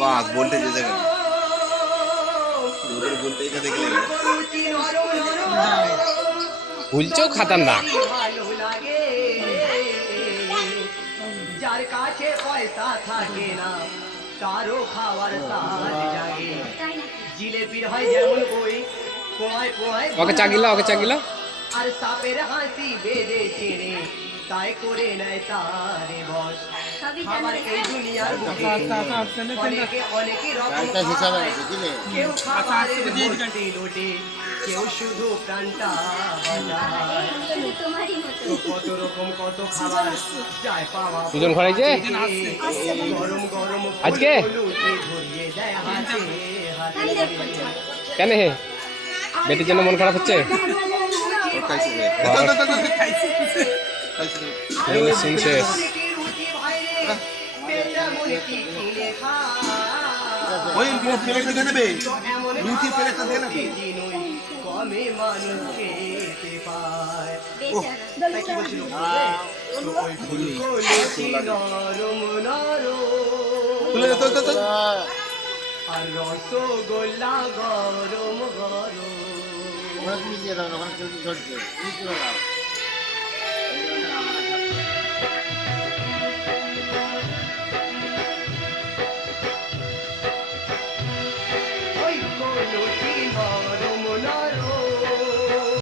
বাস voltage এসে গেল, রোদের ভোল্টেজটা দেখলে ভুলছেও খাতারনাক। যার কাছে পয়সা থাকে না তারও খাওয়ার সাজ জাগে, জিলেপির হয় যেমন ওই পোয়ায় পোয়ায় ওকে চাগিলা, ওকে চাগিলা। আর সাপের হাসি বেঁধে চেনে তাই করে নেয় তারে বস। খাবার এই দুনিয়ার বুকে অনেকে অনেকে রকম খায়, কেউ খাবারের মধ্যে লোটে, কেউ শুধু প্রাণটা বাঁচায়। কত রকম কত খাবার যায় পাওয়া দুজন ঘরে যে গরম গরম আজকে ধরিয়ে দেয় হাতে হাতে। কেন হে বেটির জন্য মন খারাপ হচ্ছে? সিন শেষ। ওই প্লেট দেখে নেবে, লুচি প্লেটটা দেখে নেবে। কমে মানুষ খেতে পায়, কি বলছিল নরম নরম আর রসগোল্লা গরম গরম।